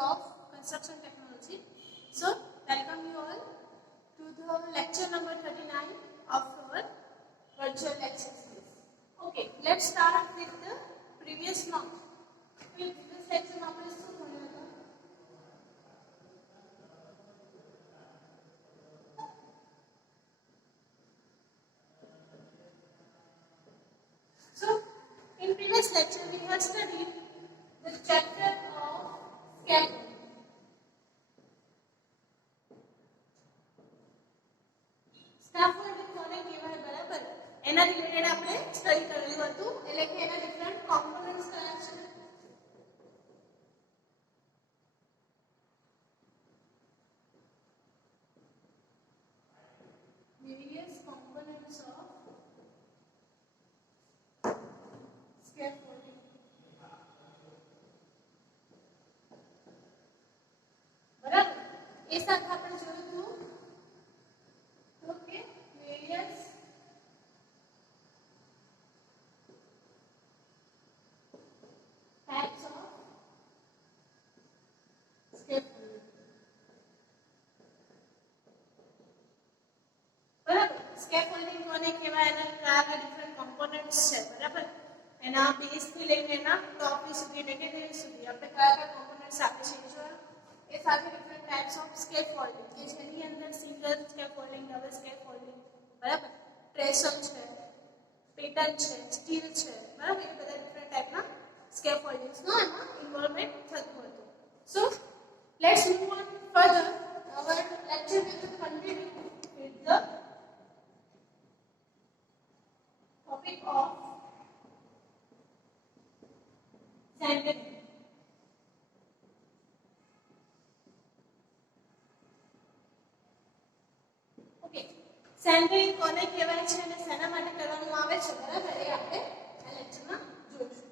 of Construction Technology. So, welcome you all to the lecture number 39 of our virtual lecture series. Okay, let's start with the previous month. Previous lecture number is So, in previous lecture we have studied the chapter of scaffolding. Scaffolding કોને કહેવાય બરાબર એના related આપણે study કરેલું હતું એટલે કે એના ડિફરન્ટ કોમ્પોનન્ટ્સ કયા છે various components of scaffolding બરાબર એ સાથે આપણે જોયું હતું Okay, various types of scaffolding. બરાબર સ્કેફોલ્ડિંગ કોને કહેવાય એના કયા ડિફરન્ટ કોમ્પોનન્ટ્સ છે બરાબર એના બેઝ થી લઈને એના ટોપ સુધી નેગેટિવ સુધી આપણે કયા કોમ્પોનન્ટ્સ આપે છે જોયા એ સાથે ડિફરન્ટ ટાઇપ્સ ઓફ સ્કેફોલ્ડિંગ કે જેની અંદર સિંગલ સ્કેફોલ્ડિંગ ડબલ સ્કેફોલ્ડિંગ બરાબર ટ્રેસલ છે પેટર્ન છે સ્ટીલ છે બરાબર એ બધા ડિફરન્ટ ટાઇપના સ્કેફોલ્ડિંગ્સ નો એમાં ઇન્વોલ્વમેન્ટ થતું હતું so let's move on further our lecture will continue with the topic of sanding. Centring કોને કહેવાય છે અને શેના માટે કરવામાં આવે છે બરાબર એ આપણે આ લેક્ચરમાં જોઈશું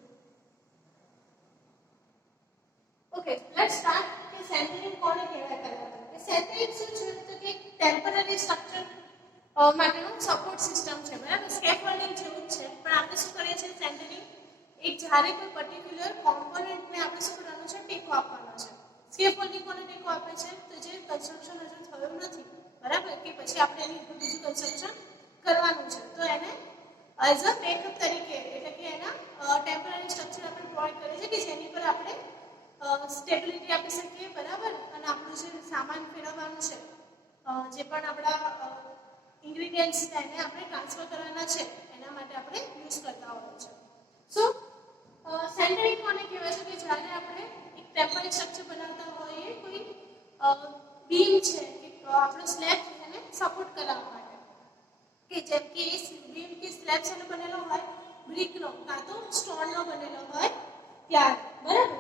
ઓકે લેટ્સ સ્ટાર્ટ કે સેન્ટરિંગ કોને કહેવાય પહેલા કે સેન્ટરિંગ શું છે તો કે ટેમ્પરરી સ્ટ્રક્ચર માટેનો સપોર્ટ સિસ્ટમ છે બરાબર સ્કેફોલ્ડિંગ જેવું જ છે પણ આપણે શું કરીએ છીએ સેન્ટરિંગ એક જ્યારે કોઈ પર્ટિક્યુલર કોમ્પોનન્ટને આપણે શું કરવાનું છે ટેકો આપવાનો છે સ્કેફોલ્ડિંગ કોને ટેકો આપે છે તો જે કન્સ્ટ્રક્શન હજુ થયું નથી બરાબર કે પછી આપણે એની ઉપર બીજું કન્સ્ટ્રક્શન કરવાનું છે તો એને એઝ અ બેકઅપ તરીકે એટલે કે એના ટેમ્પરરી સ્ટ્રક્ચર આપણે પ્રોવાઈડ કરીએ છીએ કે જેની પર આપણે સ્ટેબિલિટી આપી શકીએ બરાબર અને આપણું જે સામાન ફેરવવાનું છે જે પણ આપણા ઇન્ગ્રેડિયન્ટ્સ છે એને આપણે ટ્રાન્સફર કરવાના છે એના માટે આપણે યુઝ કરતા હોઈએ છીએ સો સેન્ટરિંગ કોને કહેવાય છે કે જ્યારે આપણે એક ટેમ્પરરી સ્ટ્રક્ચર બનાવતા હોઈએ કોઈ બીમ છે આપણો સ્લેબ એને સપોર્ટ કરવા માટે કે જેમ કે એ બીમ કે સ્લેબ છે બનેલો હોય બ્રિકનો કાં તો સ્ટોનનો બનેલો હોય ત્યારે બરાબર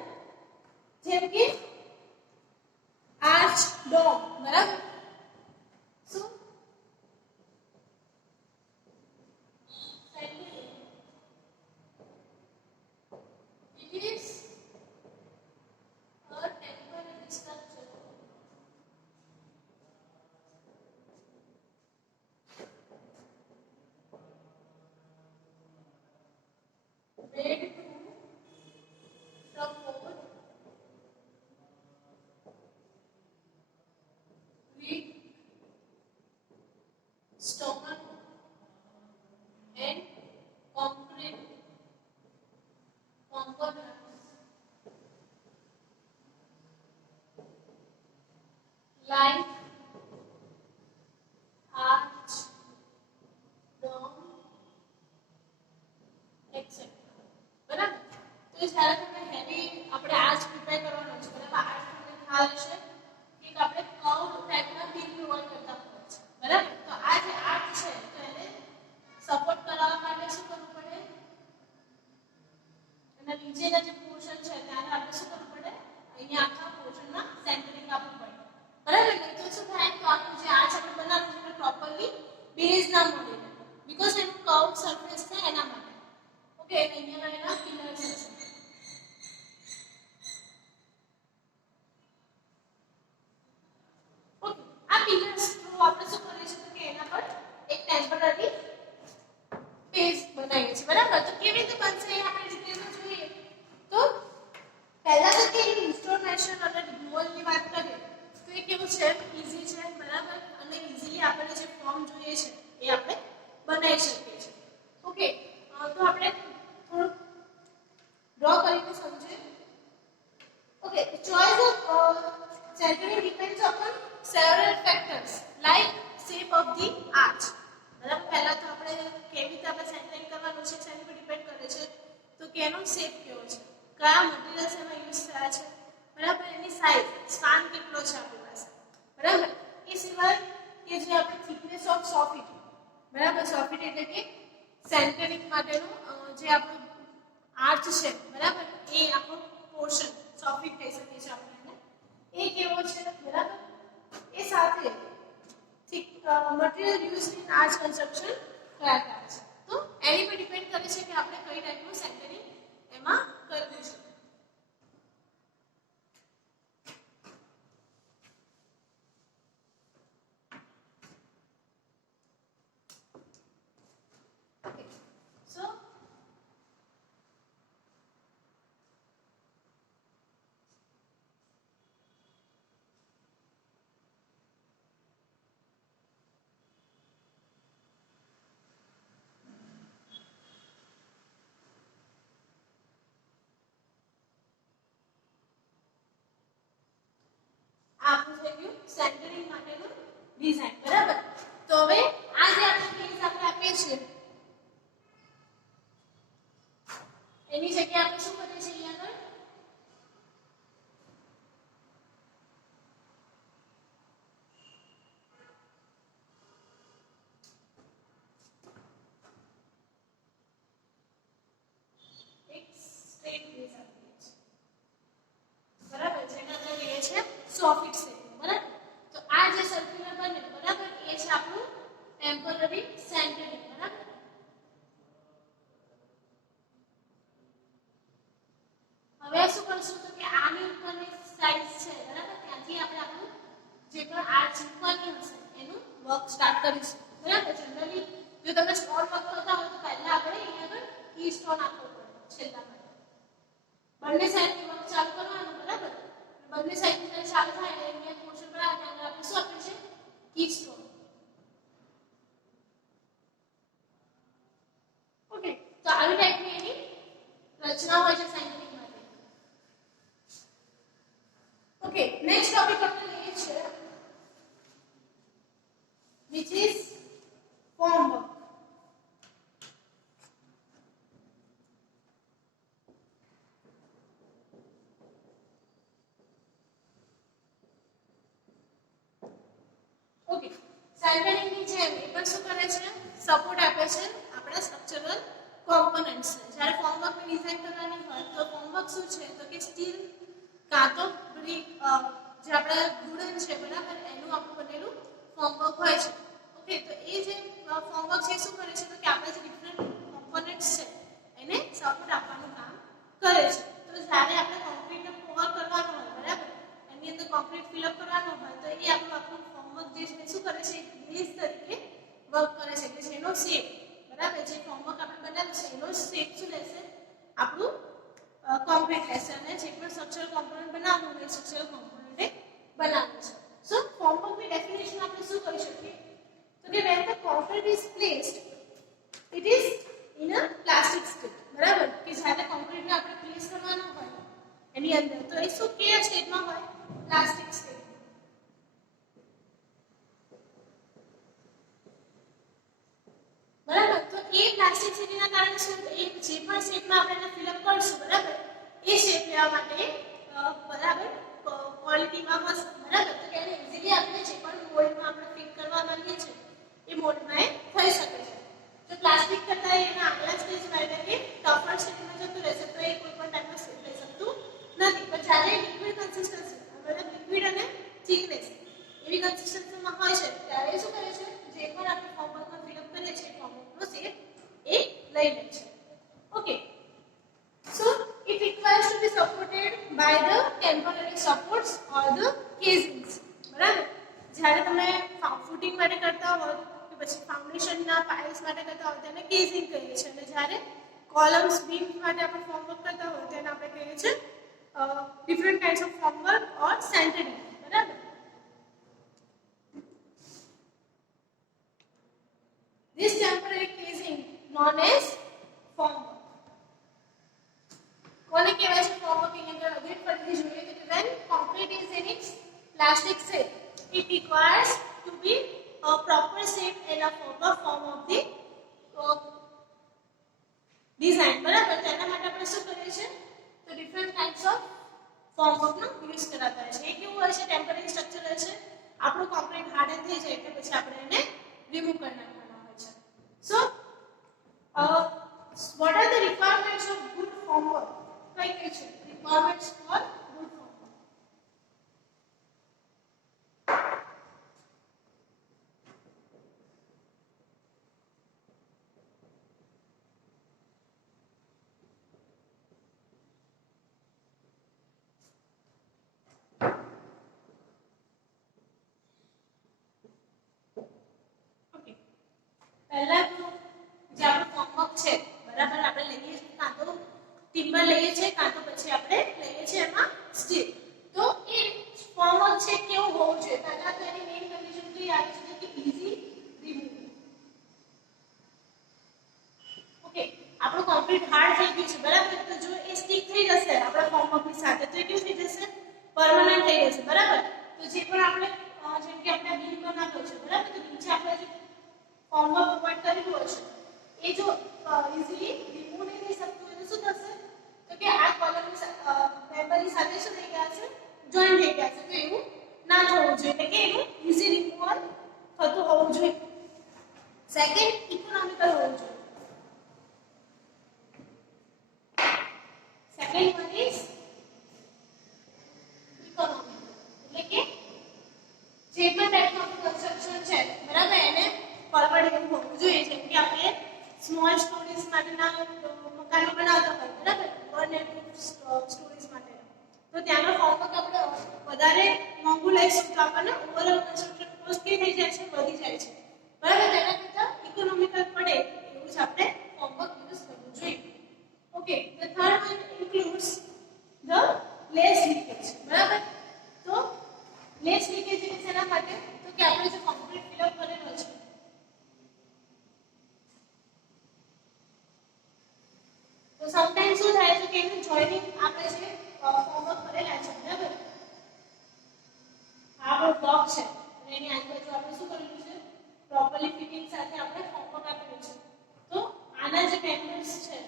જેમ કે આર્ચ ડોમ બરાબર સો it is a temporary structure made to support brick, stone and concrete components like arch, dome, etc. બરાબર તો જ્યારે તમે હેવી આપણે આર્ચ પ્રિપેર કરવાનો છે બરાબર આર્ચ તમને ખ્યાલ હશે કે આપણે કર્વ ટાઈપના બીમ પ્રોવાઈડ કરતા હોય છે બરાબર તો આ જે આર્ચ છે તો એને સપોર્ટ કરાવવા માટે શું કરવું પડે અને નીચેના જે પોર્શન છે ત્યારે આપણે શું કરવું પડે અહીંયા આખા પોર્શનમાં સેન્ટરિંગ આપવું પડે બરાબર નહીં તો શું થાય તો આપણું જે આર્ચ આપણે બનાવ્યું છે એને પ્રોપરલી બેઝ ના મળે બીકોઝ એનું કર્વ સરફેસ છે એના માટે ઓકે અહીંયા એના પિલર્સ છે ઓકે આ પિલર્સ થ્રુ આપણે શું કરીએ છીએ કે એના પર એક ટેમ્પરરી બેઝ બનાવીએ છીએ બરાબર તો કેવી રીતે બનશે એ આપણે ડિટેલમાં જોઈએ તો પહેલા તો કે ઇન્સ્ટોલેશન અને choice of centering depends upon several factors like shape of the arch. બરાબર પહેલા તો આપણે કેવી રીતે આપણે સેન્ટરિંગ કરવાનું છે એની પર ડિપેન્ડ કરે છે તો કે એનો શેપ કેવો છે, કયા મટીરીયલ્સ એમાં યુઝ થયા છે, બરાબર એની સાઇઝ સ્પાન કેટલો છે આપણી પાસે, બરાબર. એ સિવાય કે જે આપણે થિકનેસ ઓફ સોફિટ, બરાબર સોફિટ એટલે કે સેન્ટરિંગ માટેનું જે આપણું આર્ચ છે, બરાબર એ આપણું પોર્શન સોફિટ કહી શકીએ છીએ આપણે એ કેવો છે, બરાબર. એ સાથે material used in arch construction કયા કયા છે તો એની પર ડિપેન્ડ કરે છે કે આપણે કઈ ટાઈપનું સેન્ટરિંગ એમાં કરવું છે. સેન્ટરિંગ માટેનું ડિઝાઇન, બરાબર. તો હવે આ જે આપણે કેસ આપણે આપીએ છીએ એની જગ્યાએ આપણે શું કરીએ છીએ અહીંયા આગળ એક સ્ટ્રેટ બેઝ આપીએ છીએ, બરાબર, જેને આપણે કહીએ છીએ સોફિટ શેપ, બરાબર. તો આ જે સર્ક્યુલર બને, બરાબર, એ છે આપણું ટેમ્પરરી સેન્ટરિંગ, બરાબર. હવે શું કરશું તો કે આની ઉપરની સાઈડ છે, બરાબર, ત્યાંથી આપણે આપણું જે પણ આર્ચ ઉપરની હશે એનું વર્ક સ્ટાર્ટ કરીશું, બરાબર. જનરલી જો તમે સ્ટોન વર્ક કરતા હોય તો પહેલા આપણે અહીંયા આગળ કી સ્ટોન આપવો પડે છેલ્લા માટે, બંને સાઈડથી વર્ક ચાલુ કરવાનું, બરાબર. બંને સાઈડથી ચાલુ થાય એટલે અહીંયા પોર્શન પર આવે ત્યારે આપણે શું આપીએ છીએ કી સ્ટોન. ઓકે, તો આવી ટાઈપની એની રચના હોય છે સેન્ટરિંગ માટે. ઓકે, નેક્સ્ટ ટોપિક આપણે લઈએ છીએ which is form work. Okay, centring ની જેમ એ પણ શું કરે છે સપોર્ટ આપે છે આપણા સ્ટ્રક્ચરલ કોમ્પોનન્ટ્સ ને. જ્યારે ફોર્મવર્ક ની ડિઝાઇન કરવાની હોય તો ફોર્મવર્ક શું છે તો કે સ્ટીલ કાં તો બ્રિક જે આપણા વુડન છે, બરાબર, એનું આપણું બનેલું ફોર્મવર્ક હોય છે. ઓકે, તો એ જે ફોર્મવર્ક છે શું કરે છે તો કે આપણા જે ડિફરન્ટ કોમ્પોનન્ટ્સ છે એને સપોર્ટ આપવાનું કામ કરે છે. તો જ્યારે આપણે કોન્ક્રીટને પોર કરવાનું હોય, બરાબર, એની અંદર કોન્ક્રીટ ફિલ અપ કરવાનું હોય તો એ આપણું ફોર્મવર્ક જે છે શું કરે છે બેઝ તરીકે વર્ક કરે છે કે જેનો શેપ, બરાબર, જે ફોર્મવર્ક આપણે બનાવ્યું છે એનો શેપ શું લેશે આપણું કોન્ક્રીટ લેશે અને જે પણ સ્ટ્રક્ચરલ કોમ્પોનન્ટ બનાવવાનું હોય સ્ટ્રક્ચરલ કોમ્પોનન્ટ બનાવવાનું છે. સો ફોર્મવર્કની ડેફિનેશન આપણે શું કરી શકીએ તો કે when the concrete is placed it is in a plastic state, બરાબર, કે જ્યારે કોન્ક્રીટને આપણે પ્લેસ કરવાનું હોય એની અંદર તો એ શું કયા સ્ટેટમાં હોય પ્લાસ્ટિક સ્ટેટ. બરાબર, તો એ પ્લાસ્ટિક સ્ટેટના કારણે શું એ જે પણ શેપમાં આપણે એને ફિલ અપ કરશું, બરાબર, એ શેપ લેવા માટે બરાબર ક્વોલિટીમાં હશે, બરાબર. તો એને ઈઝીલી આપણે જે પણ મોલ્ડમાં આપણે ફિટ કરવા માંગીએ છીએ એ મોલ્ડમાં એ થઈ શકે છે. તો પ્લાસ્ટિક કરતા એના આગલા સ્ટેજમાં એટલે કે ટફર સ્ટેજમાં જતું રહેશે તો એ કોઈ પણ ટાઈપનો શેપ લઈ શકતું નથી. પણ જ્યારે લિક્વિડ કન્સિસ્ટન્સી, મતલબ લિક્વિડ અને થિકનેસ એવી કન્સિસ્ટન્સીમાં હોય છે ત્યારે શું કરે છે જે પણ આપણે ફોર્મવર્કમાં ફિલ અપ કરીએ છીએ ફોર્મવર્કનો શેપ એ લઈ લે છે. Okay, so it requires to be supported by the temporary supports or the casings, બરાબર. જ્યારે તમે ફૂટિંગ માટે કરતા હો કે પછી ફાઉન્ડેશનના પાઇલ્સ માટે કરતા હોય તેને કેસિંગ કહીએ છીએ અને જ્યારે કોલમ્સ બીમ્સ માટે આપણે ફોર્મવર્ક કરતા હોય તેને આપણે કહીએ છીએ different kinds of formwork or centering, બરાબર. This temporary casing known as formwork. કોને કહેવાય છે ફોર્મવર્ક? એની અંદર અગેન ફરીથી જોઈએ કે when plastic shape. It requires to be a proper shape and a proper form of the design. બરાબર તેના માટે આપણે શું કરીએ છીએ તો different types of formwork નો યુઝ કરાતા હોય છે. એ કેવું હોય છે ટેમ્પરરી સ્ટ્રક્ચર હોય છે. આપણું કોન્ક્રીટ હાર્ડન થઈ જાય એટલે પછી આપણે એને રિમૂવ કરી નાખવાના હોય છે. સો what are the requirements of good form work? કઈ કઈ છે requirements for good form work? પહેલા તો જે આપણું ફોર્મવર્ક છે બરાબર આપણે લઈએ છીએ કાં તો ટિમ્બર લઈએ છીએ કાં તો પછી આપણે લઈએ છીએ એમાં સ્ટીલ. તો એ ફોર્મવર્ક છે કેવું હોવું જોઈએ પહેલા તો એની મેઇન કન્ડિશન તો એ આવી છે કે ઈઝી રિમૂવ. ઓકે આપણું કોન્ક્રીટ હાર્ડ થઈ ગયું છે બરાબર તો જો એ સ્ટીક થઈ જશે આપણા ફોર્મવર્કની સાથે તો એ કેવું થઈ જશે પરમનન્ટ થઈ જશે બરાબર. તો જે પણ આપણે જેમ કે આપણે બીમ બનાવ્યો છે બરાબર તો નીચે આપણે જે ફોર્મવર્ક પ્રોવાઇડ કરેલું હશે એ જો ઇઝીલી રિમૂવ નહીં થઈ શકતું હોય તો શું થશે તો કે આ કોલમ મેમ્બરની સાથે શું થઈ ગયા છે જોઈન થઈ ગયા છે. તો એવું ના થવું જોઈએ એટલે કે એનું ઇઝી રિમૂવલ થતું હોવું જોઈએ. સેકન્ડ ઇકોનોમિકલ હોવું જોઈએ. સેકન્ડ વન ઇઝ ઇકોનોમિકલ એટલે કે જે પણ ટાઈપનું કન્સ્ટ્રક્શન છે બરાબર એને ફોરવર્ડ એવું હોવું જોઈએ. જેમ કે આપણે સ્મોલ સ્ટોરીઝ માટેના મકાનો બનાવતા હોય બરાબર 1 and 2 સ્ટોરીઝ માટે તો ત્યાંનો ફોર્મવર્ક આપણે વધારે મોંઘું લઈશું તો આપણને ઓવરઓલ કન્સ્ટ્રક્શન કોસ્ટ કે થઈ જાય છે વધી જાય છે બરાબર. તેના કરતાં ઇકોનોમિકલ પડે એવું જ આપણે ફોર્મવર્ક યુઝ કરવું જોઈએ. Okay the third one includes the less leakage બરાબર. તો લેસ લીકેજ એટલે શેના માટે તો કે આપણે જે કોન્ક્રીટ ફિલઅપ કરેલો છે તો સમટાઈમ્સ શું થાય છે કે એનું જોઈનિંગ આપણે જે ફોર્મવર્ક કરેલા છે બરાબર આ બ્લોક છે અને એની આજુબાજુ આપણે શું કરેલું છે પ્રોપરલી ફિટિંગ સાથે આપણે ફોર્મવર્ક આપેલું છે. તો આના જે મેમ્બર્સ છે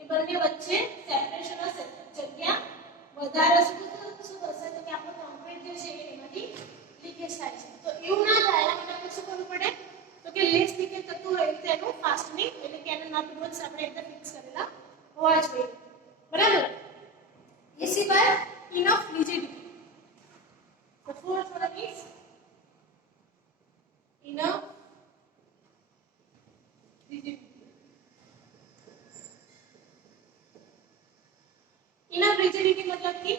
એ બંને વચ્ચે સેપરેશન હશે જગ્યા વધારે હશે તો શું થશે તો કે આપણો કોન્ક્રીટ જે છે એમાંથી લીકેજ થાય છે. તો એવું ના થાય એના માટે આપણે શું કરવું પડે તો કે લેસ લીકેજ થતું હોય તેનું ફાસ્ટનિંગ એટલે કે એના નટ બોલ્ટ્સ આપણે એકદમ ફિક્સ કરેલા હોવા જોઈએ બરાબર. એ સિવાય enough rigidity. The fourth one is enough rigidity. Enough rigidity मतलब कि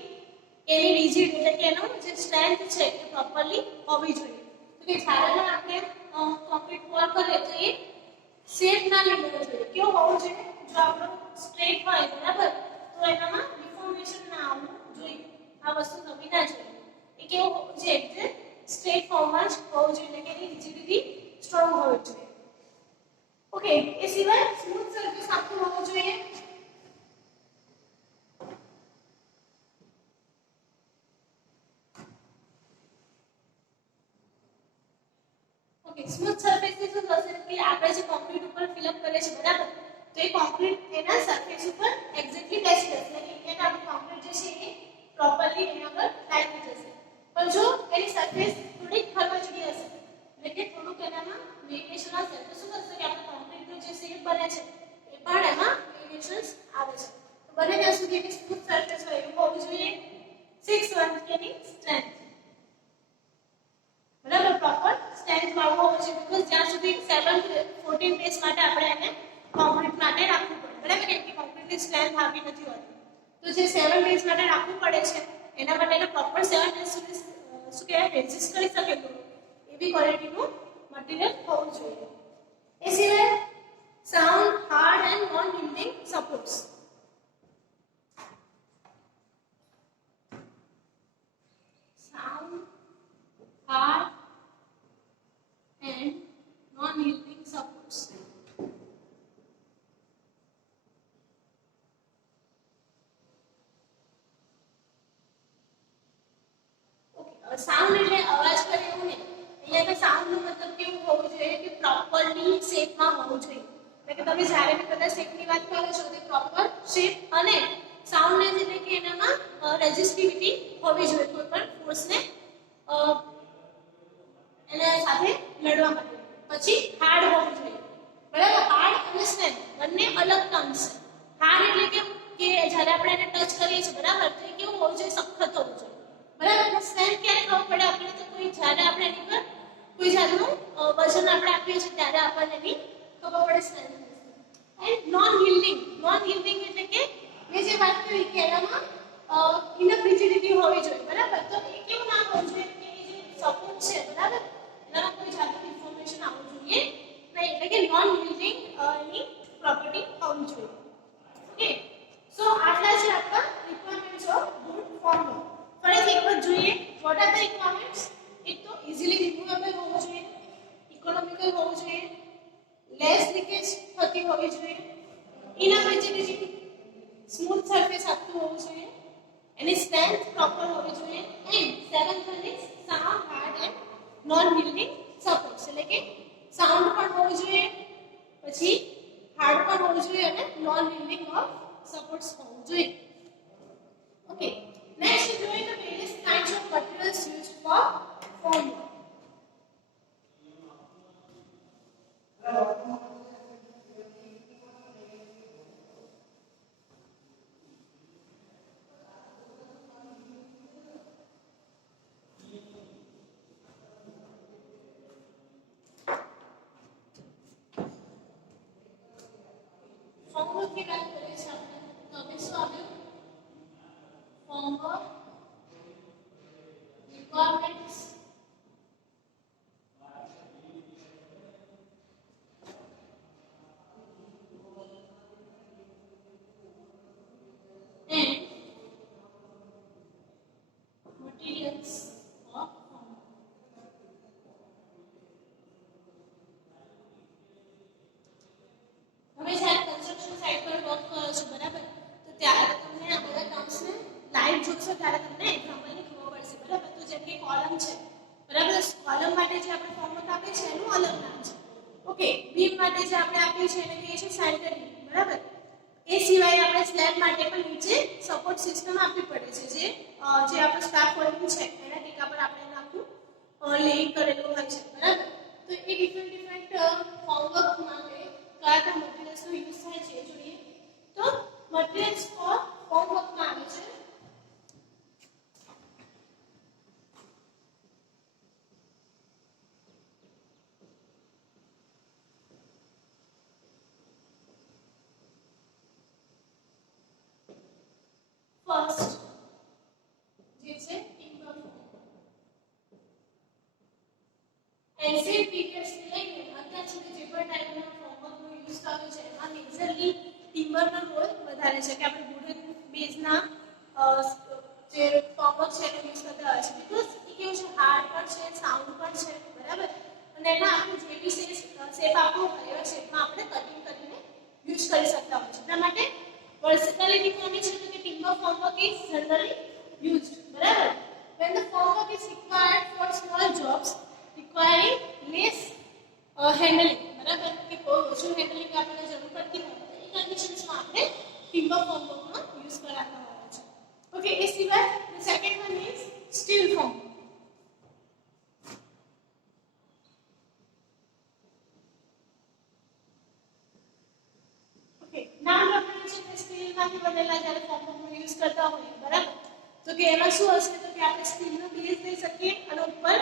એની રિજિડ એટલે કે એનો જે સ્ટ્રેન્થ છે એ પ્રોપરલી હોવી જોઈએ. તો કે જ્યારે પણ આપણે કોન્ક્રીટ વોલ કરીએ તો એ શેપ ના લેવો જોઈએ. કેવો હોવો જોઈએ જો આપણો સ્ટ્રેટ હોય બરાબર તો એનામાં ડિફોર્મેશન ના આવવું જોઈએ. આ વસ્તુ નવી ના જોઈએ. એ કેવો હોવો જોઈએ એટલે સ્ટ્રેટ ફોર્મમાં જ હોવું જોઈએ એટલે કે એની રિજિડિટી સ્ટ્રોંગ હોવી જોઈએ. ઓકે એ સિવાય સ્મૂથ સરફેસ આપતું હોવું જોઈએ. ઓકે સ્મૂથ સરફેસ થી શું થશે કે આપણે જે કોન્ક્રીટ ઉપર ફિલઅપ કરીએ છીએ બરાબર તો એ કોન્ક્રીટ એના સરફેસ ઉપર એક્ઝેક્ટલી બેસી જશે એટલે કે આપણું કોન્ક્રીટ જે છે એ પ્રોપરલી એના પર ટાઈટ થઈ જશે. પણ જો એની સરફેસ થોડીક ખરબચડી હશે એટલે કે થોડુંક એનામાં વેરિએશન હશે તો શું થશે કે આપણું કોન્ક્રીટનો જે શેપ બને છે એ પણ એમાં વેરિએશન્સ આવે છે. તો બને ત્યાં સુધી એની સ્મૂથ સરફેસ હોય એવું હોવું જોઈએ. 6 1 એની સ્ટ્રેન્થ બરાબર પ્રોપર સ્ટ્રેન્થ વાળું હોવું જોઈએ બીકોઝ જ્યાં સુધી 7 14 ડેઝ માટે આપણે એને કોન્ક્રીટ માટે રાખવું પડે બરાબર કેમ કે કોન્ક્રીટની સ્ટ્રેન્થ આવી નથી હોતી. તો જે 7 ડેઝ માટે રાખવું પડે છે એના માટે એને પ્રોપર 7 ડેઝ સુધી શું કહેવાય રેઝિસ્ટ કરી શકે એવી ક્વોલિટીનું મટીરીયલ હોવું જોઈએ. એ સિવાય sound hard and non yielding supports. સાઉન્ડ હાર્ડ and non-yielding supports. Okay, sound properly શેપમાં હોવું જોઈએ. એટલે કે તમે જ્યારે બી બધા શેપની વાત કરો છો તો પ્રોપર શેપ અને સાઉન્ડનેસ એટલે કે એનામાં રેઝિસ્ટિવિટી હોવી જોઈએ કોઈ પણ ફોર્સને એના સાથે લડવા માટે. પછી હાર્ડ હોવું જોઈએ, બરાબર. હાર્ડ અને સ્ટ્રેન્થ બંને અલગ ટર્મ્સ છે. હાર્ડ એટલે કે જ્યારે આપણે એને ટચ કરીએ છીએ, બરાબર, તો એ કેવું હોવું જોઈએ? સખત હોવું જોઈએ, બરાબર. સ્ટ્રેન્થ ક્યારે ખબર પડે આપણને? તો કોઈ જ્યારે આપણે એની પર કોઈ જાતનું વજન આપણે આપીએ છીએ ત્યારે આપણને એની ખબર પડે સ્ટ્રેન્થ. એન્ડ નોન યીલ્ડિંગ એટલે કે મેં જે વાત કરી કે એનામાં ઇનફ રિજિડિટી હોવી જોઈએ, બરાબર. તો એ કેવું ના હોવું જોઈએ કે એ જે સપોર્ટ છે, બરાબર, એનામાં કોઈ જાતનું ઇન્ફોર્મેશન આવવું જોઈએ નહીં. એટલે કે નોન યીલ્ડિંગ ની પ્રોપર્ટી હોવી જોઈએ. ઓકે, સો આટલા છે આપણા રિક્વાયરમેન્ટ્સ ઓફ ગુડ ફોર્મવર્ક. ફરીથી એક વખત જોઈએ, વોટ આર ધ રિક્વાયરમેન્ટ્સ? એક તો ઇઝીલી રિમૂવેબલ હોવું જોઈએ, ઇકોનોમિકલ હોવું જોઈએ, લેસ લીકેજ થતી હોવી જોઈએ, ઇનફ રિજિડિટી, સ્મૂથ સરફેસ આપતું હોવું જોઈએ, એની સ્ટ્રેન્થ પ્રોપર હોવી જોઈએ, and seventh one is sound, hard and non yielding supports. એટલે કે સાઉન્ડ પણ હોવું જોઈએ, પછી હાર્ડ પણ હોવું જોઈએ અને નોન યીલ્ડિંગ ઓફ સપોર્ટ્સ હોવું જોઈએ. ઓકે, નેક્સ્ટ જોઈએ તો various kinds of materials used for formwork. Formwork ની વાત કરીએ છીએ આપણે, તો હવે શું આવ્યું? ફોર્મવર્ક requirements and materials of homework. હવે જ્યારે કન્સ્ટ્રક્શન સાઇટ પર વર્ક કરો છો, બરાબર, તો ત્યારે તમને આ બધા ટર્મ્સને લાઈવ જોશો ત્યારે તમને એક્ઝામ્પલની ખબર પડશે, બરાબર. તો જેમ કે કોલમ છે, બરાબર, કોલમ માટે જે આપણે ફોર્મવર્ક આપીએ છીએ એનું અલગ નામ છે. ઓકે, બીમ માટે જે આપણે આપીએ છીએ એને કહીએ છીએ સેન્ટરિંગ, બરાબર. એ સિવાય આપણે સ્લેબ માટે પણ નીચે સપોર્ટ સિસ્ટમ આપવી પડે છે, જે આપણે સ્ટાફ વર્કિંગ છે એના ટેકા પર આપણે એનું આખું લેઇંગ કરેલું હોય છે, બરાબર. તો એ ડિફરન્ટ ફોર્મવર્ક માટે કયા કયા મટીરિયલ્સનો યુઝ થાય છે એ જોઈએ. તો મટીરિયલ્સ ફોર ફોર્મવર્કમાં આવે છે ફર્સ્ટ જે છે ટિમ્બર ફોર્મ. એન્શિયન્ટ પીરિયડ્સ થી લઈને અત્યાર સુધી જે પણ ટાઈપના ફોર્મવર્કનો યુઝ થયો છે એમાં મેજરલી ટિમ્બરનો રોલ વધારે છે કે આપણે વુડન બેઝના જે ફોર્મવર્ક છે એનો યુઝ કરતા હોય છે. બીકોઝ એ કેવું છે, હાર્ડ પણ છે, સાઉન્ડ પણ છે, બરાબર. અને એના આપણે જે બી શેપ આપવો હોય એવા શેપમાં આપણે કટિંગ કરીને યુઝ કરી શકતા હોય છે. એટલા માટે વર્સેટિલિટી કોની છે તો કે ટિમ્બર ફોર્મવર્ક ઇઝ જનરલી યુઝડ, બરાબર. when the formwork is required for small jobs requiring less handling, બરાબર, કે કોઈ ઓછું હેન્ડલિંગ આપણને જરૂર પડતી હોય તો એ કન્ડિશન્સમાં આપણે ટિમ્બર ફોર્મવર્કનો યુઝ કરાતા હોય છે. ઓકે, એ સિવાય the second one is steel formwork. Okay, નામ લખવાનું છે કે સ્ટીલમાંથી બનેલા જ્યારે ફોર્મવર્કનો યુઝ કરતા હોઈએ, બરાબર, તો કે એમાં શું હશે તો કે આપણે સ્ટીલનો બેઝ લઈ શકીએ અને ઉપર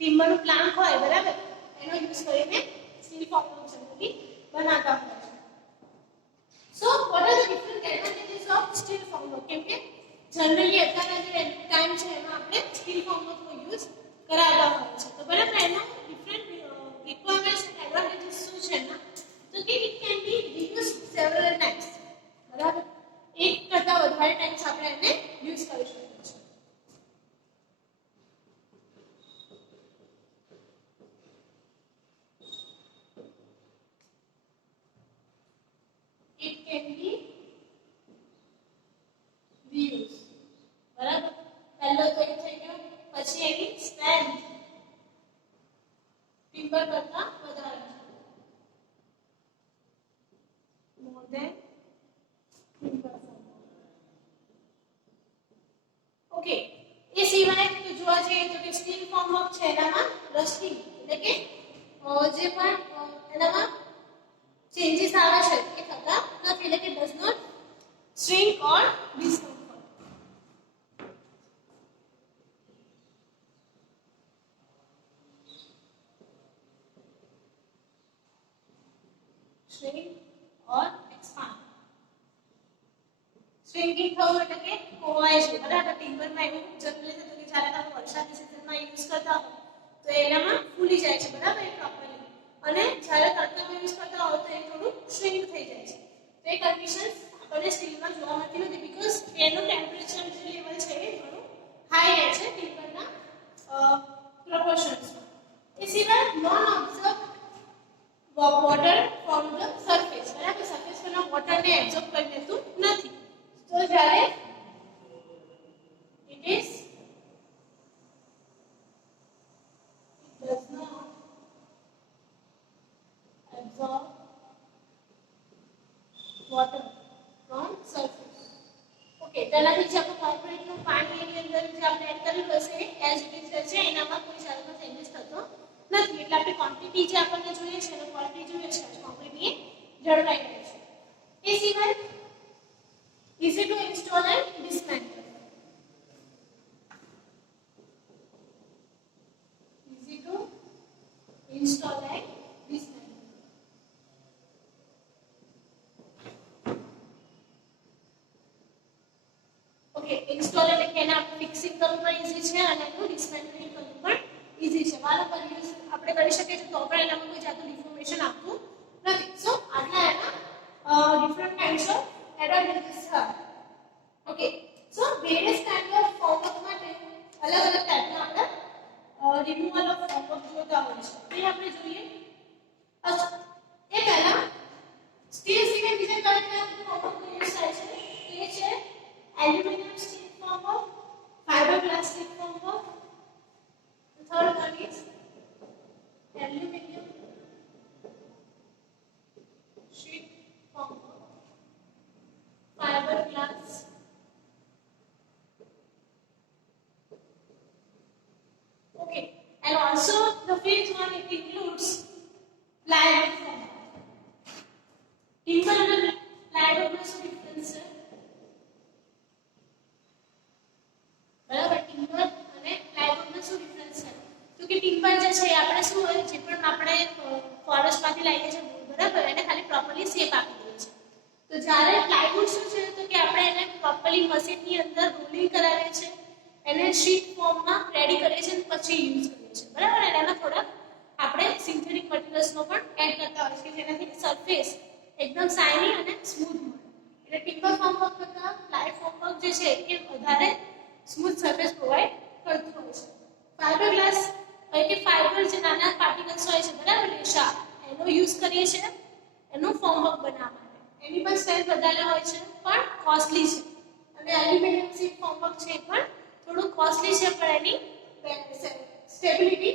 ટિમ્બરનું પ્લાન્ક હોય, બરાબર, એનો યુઝ કરીને સ્ટીલ ફોર્મવર્ક જનરલી બનાવતા હોય છે. સો what are the different advantages of steel formwork? કેમ કે જનરલી અત્યારના જે ટાઈમ છે એમાં આપણે સ્ટીલ ફોર્મવર્કનો યુઝ કરાવતા હોય છે. તો બરાબર, એના ડિફરન્ટ રિક્વાયરમેન્ટ્સ એન્ડ એડવાન્ટેજીસ શું છે એના તો કે it can be reused several times, બરાબર. એક કરતા વધારે ટાઈમ્સ આપણે એને યુઝ કરી શકીએ છીએ. it can be reused, બરાબર. પહેલો તો એ થઈ ગયો. પછી એની સ્ટ્રેન્થ, ઓકે, એ સિવાય તો જોવા જઈએ તો કે સ્ટીલ ફોર્મવર્ક છે એનામાં રસ્ટિંગ એટલે કે જે પણ એનામાં ચેન્જીસ આવે છે એ થતા નથી એટલે કે does not shrink or discomfort. Shrink or expand. Shrinking થવું એટલે કે કોવાય છે બરાબર. ટિમ્બરમાં એવું જનરલી થતું કે જ્યારે તમે વરસાદની સિઝનમાં યુઝ કરતા હો તો એનામાં ફૂલી જાય છે બરાબર એ પ્રોપરલી, અને જ્યારે તડકામાં યુઝ કરતા હો તો એ થોડું શ્રિંક થઈ જાય છે. તો એ કન્ડિશન આપણને સ્ટીલમાં જોવા મળતી નથી બીકોઝ એનું ટેમ્પરેચર જે લેવલ છે એ ઘણું હાઈ રહે છે ટિમ્બરના પ્રોપોર્શન્સમાં. એ સિવાય non observe water from the surface બરાબર. સરફેસ પરના વોટરને એબ્ઝોર્બ કરી લેતું નથી. તો જ્યારે it does not absorb water from surface. Okay, તેનાથી જે આપણે કોન્ક્રીટનું પાણી એની અંદર જે આપણે એડ કરેલું હશે એઝ ઇટ ઇઝ રહેશે, એનામાં કોઈ જાતનો ચેન્જીસ થતો નથી. એટલે આપણી ક્વોન્ટિટી જે આપણને જોઈએ છે અને ક્વોલિટી જોઈએ છે કોન્ક્રીટની જળવાઈ રહે છે. એ સિવાય easy to install and dismantle. Easy to install and dismantle. Okay, install એટલે કે એને આપણે ફિક્સિંગ કરવું પણ ઈઝી છે અને એનું ડિસમેન્ટલિંગ કરવું પણ ઈઝી છે. વારંવાર યુઝ આપણે કરી શકીએ છીએ તો પણ એનામાં કોઈ જાતનું ડિફોર્મેશન આવતું નથી. સો આટલા એના ડિફરન્ટ કાઇન્ડ્સ ઓફ એડવાન્ટેજીસ છે. Okay, so various kind of formwork માટે અલગ અલગ ટાઈપના આપણે રિમૂવલ ઓફ ફોર્મવર્ક જોતા હોય છે. એ આપણે જોઈએ. અચ્છા, એ પહેલા સ્ટીલ સિવાય બીજા કયા કયા ફોર્મવર્ક યુઝ થાય છે એ છે aluminium steel formwork, fiberglass steel formwork. The third one is aluminum sheet formwork, fiberglass, okay, and also the fifth one it includes plywood formwork. Timber and plywood में શું ડિફરન્સ છે બરાબર? ટિમ્બર અને પ્લાયવુડમાં શું ડિફરન્સ છે? તો કે ટિમ્બર જે છે આપણે શું હોય જે પણ આપણે ફોરેસ્ટમાંથી લાવીએ છીએ બરાબર એને ખાલી પ્રોપરલી શેપ આપી દઈએ છીએ. તો જ્યારે પ્લાયવુડ શું છે તો કે આપણે એને પ્રોપરલી મશીનની અંદર રોલિંગ કરાવીએ છીએ, એને શીટ ફોર્મમાં રેડી કરીએ છીએ અને પછી યુઝ કરીએ છીએ બરાબર. અને એમાં થોડા આપણે સિન્થેટિક મટીરિયલ્સનો પણ એડ કરતા હોઈએ છીએ જેનાથી સરફેસ એકદમ શાઇની અને સ્મૂથ મળે. એટલે ટિમ્બર ફોર્મવર્ક કરતાં પ્લાય ફોર્મવર્ક જે છે એ વધારે સ્મૂથ સરફેસ પ્રોવાઈડ કરતું હોય છે. ફાઇબરગ્લાસ એટલે કે ફાઇબર જે નાના પાર્ટિકલ્સ હોય છે બરાબર રેશા એનો યુઝ કરીએ છીએ એનું ફોર્મવર્ક બનાવવા માટે. એની પણ સ્ટ્રેન્થ વધારે હોય છે પણ કોસ્ટલી છે. અને એલ્યુમિનિયમ શીટ ફોર્મવર્ક છે પણ થોડું કોસ્ટલી છે પણ એની સ્ટેબિલિટી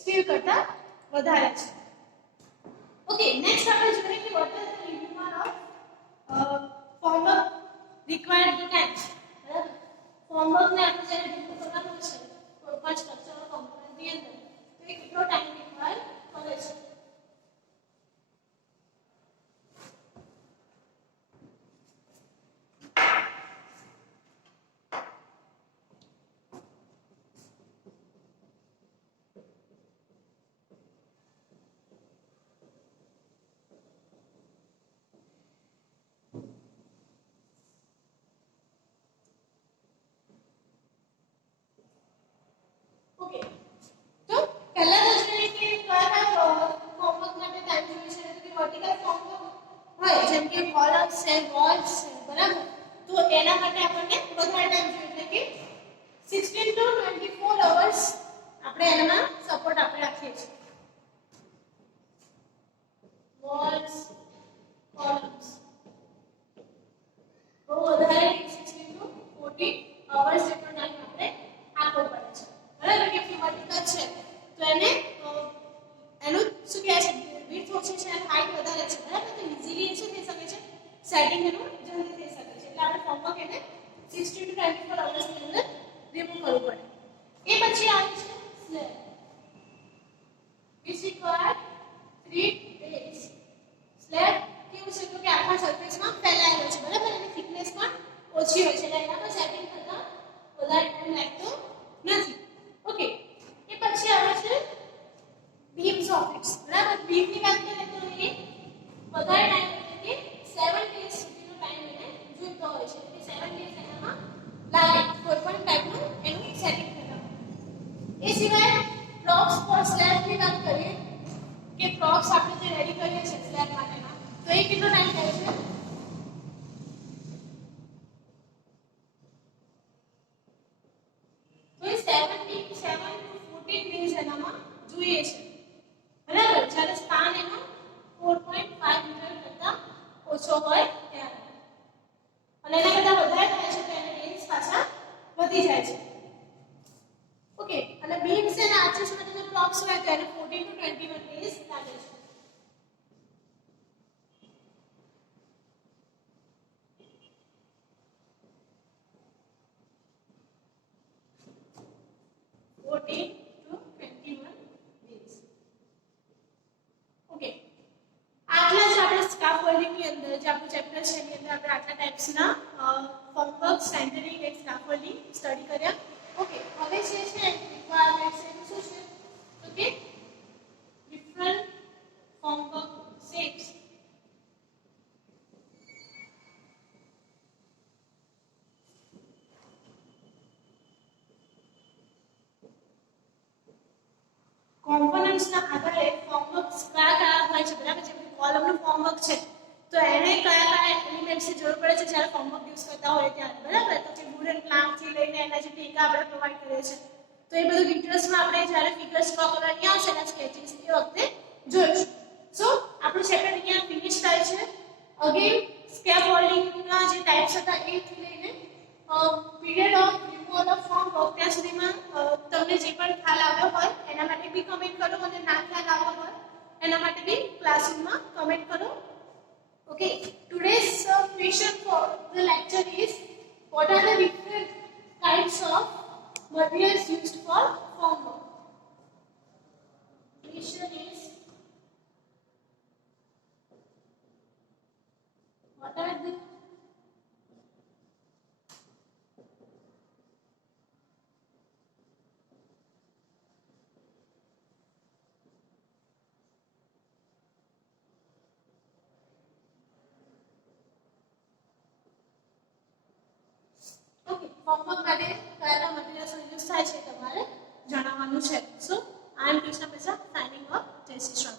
સ્ટીલ કરતાં વધારે છે. ઓકે, નેક્સ્ટ આપણે જોઈએ કે what is the removal of formwork required times બરાબર. ફોર્મવર્ક ને આપણે જ્યારે રિમૂવ કરવાનું છે કોઈ પણ સ્ટ્રક્ચરલ કોમ્પોનન્ટની અંદર તો એ કેટલો ટાઈમ રિક્વાયર કરે છે? ઓકે, તો પહેલા તો જોઈએ કે કયા ફોર્મવર્ક માટે ટાઈમ જોઈએ છે. તો કે વર્ટિકલ ફોર્મવર્ક હોય જેમ કે કોલમ્સ છે, વોલ્સ છે બરાબર, તો એના માટે આપણને વધારે ટાઈમ જોઈએ એટલે કે 16 to 24 અવર્સ આપણે એમાં સપોર્ટ આપણે રાખીએ છીએ. વોલ્સ, કોલમ્સ બહુ વધારે 16 to 14 અવર્સ જેટલો ટાઈમ આપણે આપવો પડે છે બરાબર. કે વર્ટિકલ છે તો એને એનું શું કહે છે વિડ્થ ઓછી છે અને હાઈટ વધારે છે બરાબર. તો ઈઝીલી શું થઈ શકે છે સેટિંગ એનું જલ્દી થઈ શકે છે. એટલે આપણે ફોર્મવર્ક એને 16 to 24 અવર્સની અંદર ની વાત કરીએ કે પ્રોપ્સ આપણે જે રેડી કરીએ છીએ સ્લેબ માટેના, તો એ કેટલો ટાઈમ થાય છે? તો એ 7 to 14 ડેઝ એનામાં જોઈએ છે, બરાબર? જ્યારે સ્પાન એનો 4.5 મીટર કરતા ઓછો હોય ત્યારે, અને એના કરતા વધારે થાય છે તો એના ડેઝ પાછા વધી જાય છે. ઓકે, અને બીમ્સ અને આર્ચેસ માટેના પ્રોપ્સ હોય તો એને 14 to 21 ડેઝ લાગે છે. આટલા જ આપણે સ્કાફોલ્ડિંગ ની અંદર જે આપણું ચેપ્ટર છે એની અંદર આપણે આટલા ટાઈપ્સના ફોર્મવર્ક, સેન્ટરિંગ એન્ડ સ્કાફોલ્ડિંગ સ્ટડી કર્યા. ઓકે, હવે જે છે રિક્વાયરમેન્ટ્સ એનું શું છે તો કે ડિફરન્ટ ફોર્મવર્ક શેપ્સ. કોમ્પોનન્ટ્સ ના આધારે ફોર્મવર્ક્સ કયા હોય છે, બરાબર? જેમ કે કોલમનું ફોર્મવર્ક છે તો એને કયા એલિમેન્ટ્સની જરૂર પડે છે જ્યારે ફોર્મવર્ક યુઝ કરતા હોય ત્યારે, બરાબર? તો કે વુડન પ્લાન્ક થી લઈને એના જે ટેકા આપણે પ્રોવાઈડ કરીએ છીએ, તો એ બધું ડિટેલ્સમાં આપણે જ્યારે ફિગર્સ ડ્રો કરવાની આવશે એના સ્કેચિંગ્સ એ વખતે જોઈશું. સો આપણું ચેપ્ટર અહીંયા ફિનિશ થાય છે. અગેન સ્કેફોલ્ડિંગના જે ટાઇપ્સ હતા એ થી લઈને પીરિયડ ઓફ રિમૂવલ ઓફ ફોર્મવર્ક ત્યાં સુધીમાં તમને જે પણ ખ્યાલ આવ્યો હોય એના માટે બી કમેન્ટ કરો, અને ના ખ્યાલ આવ્યો હોય એના માટે બી ક્લાસરૂમમાં કમેન્ટ કરો. Okay, today's question for the lecture is what are the different types of materials used for formwork? Question is what are the ફોર્મવર્ક માટે કયા મટીરીયલ્સ યુઝ થાય છે તમારે જણાવવાનું છે. સો આઈ એમ કૃષ્ણ પ્રસાદ, સાઇનિંગ ઓફ. જય શ્રી કૃષ્ણ.